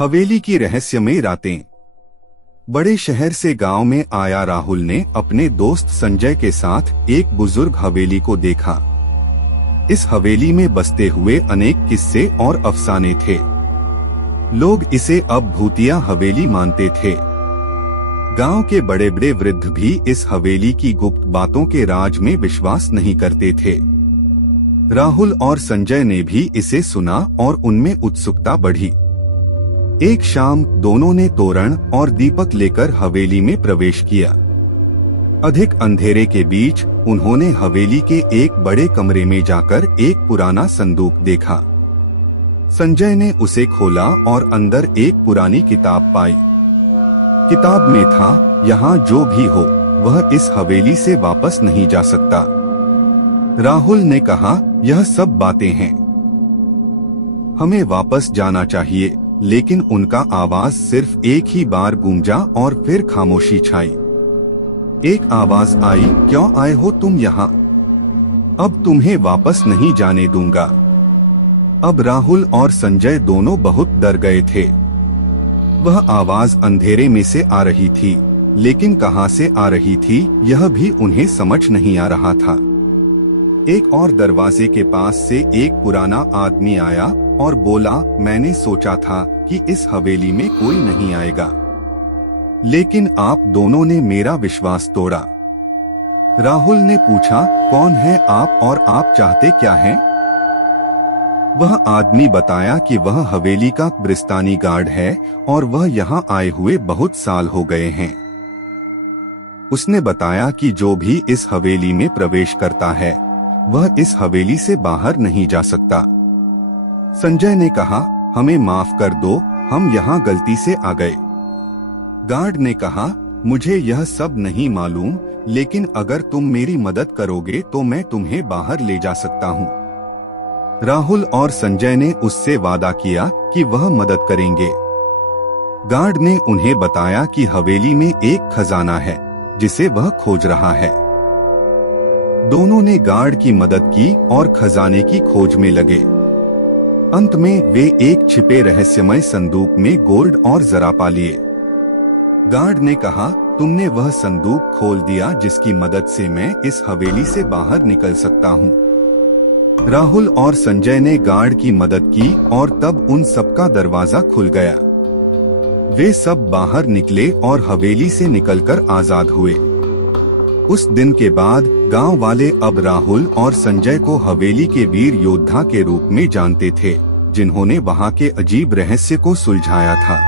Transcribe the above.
हवेली की रहस्यमय रातें। बड़े शहर से गांव में आया राहुल ने अपने दोस्त संजय के साथ एक बुजुर्ग हवेली को देखा। इस हवेली में बसते हुए अनेक किस्से और अफसाने थे। लोग इसे अब भूतिया हवेली मानते थे। गांव के बड़े बड़े वृद्ध भी इस हवेली की गुप्त बातों के राज में विश्वास नहीं करते थे। राहुल और संजय ने भी इसे सुना और उनमें उत्सुकता बढ़ी। एक शाम दोनों ने तोरण और दीपक लेकर हवेली में प्रवेश किया। अधिक अंधेरे के बीच उन्होंने हवेली के एक बड़े कमरे में जाकर एक पुराना संदूक देखा। संजय ने उसे खोला और अंदर एक पुरानी किताब पाई। किताब में था, यहाँ जो भी हो वह इस हवेली से वापस नहीं जा सकता। राहुल ने कहा, यह सब बातें हैं, हमें वापस जाना चाहिए। लेकिन उनका आवाज सिर्फ एक ही बार गूंजा और फिर खामोशी छाई। एक आवाज आई, क्यों आए हो तुम यहाँ? अब तुम्हें वापस नहीं जाने दूंगा। अब राहुल और संजय दोनों बहुत डर गए थे। वह आवाज अंधेरे में से आ रही थी, लेकिन कहां से आ रही थी यह भी उन्हें समझ नहीं आ रहा था। एक और दरवाजे के पास से एक पुराना आदमी आया और बोला, मैंने सोचा था कि इस हवेली में कोई नहीं आएगा, लेकिन आप दोनों ने मेरा विश्वास तोड़ा। राहुल ने पूछा, कौन है आप और आप चाहते क्या हैं? वह आदमी बताया कि वह हवेली का कब्रिस्तानी गार्ड है और वह यहाँ आए हुए बहुत साल हो गए हैं। उसने बताया कि जो भी इस हवेली में प्रवेश करता है वह इस हवेली से बाहर नहीं जा सकता। संजय ने कहा, हमें माफ कर दो, हम यहाँ गलती से आ गए। गार्ड ने कहा, मुझे यह सब नहीं मालूम, लेकिन अगर तुम मेरी मदद करोगे तो मैं तुम्हें बाहर ले जा सकता हूँ। राहुल और संजय ने उससे वादा किया कि वह मदद करेंगे। गार्ड ने उन्हें बताया कि हवेली में एक खजाना है जिसे वह खोज रहा है। दोनों ने गार्ड की मदद की और खजाने की खोज में लगे। अंत में वे एक छिपे रहस्यमय संदूक में गोल्ड और जरा पा लिए। गार्ड ने कहा, तुमने वह संदूक खोल दिया जिसकी मदद से मैं इस हवेली से बाहर निकल सकता हूँ। राहुल और संजय ने गार्ड की मदद की और तब उन सबका दरवाजा खुल गया। वे सब बाहर निकले और हवेली से निकलकर आजाद हुए। उस दिन के बाद गांव वाले अब राहुल और संजय को हवेली के वीर योद्धा के रूप में जानते थे, जिन्होंने वहां के अजीब रहस्य को सुलझाया था।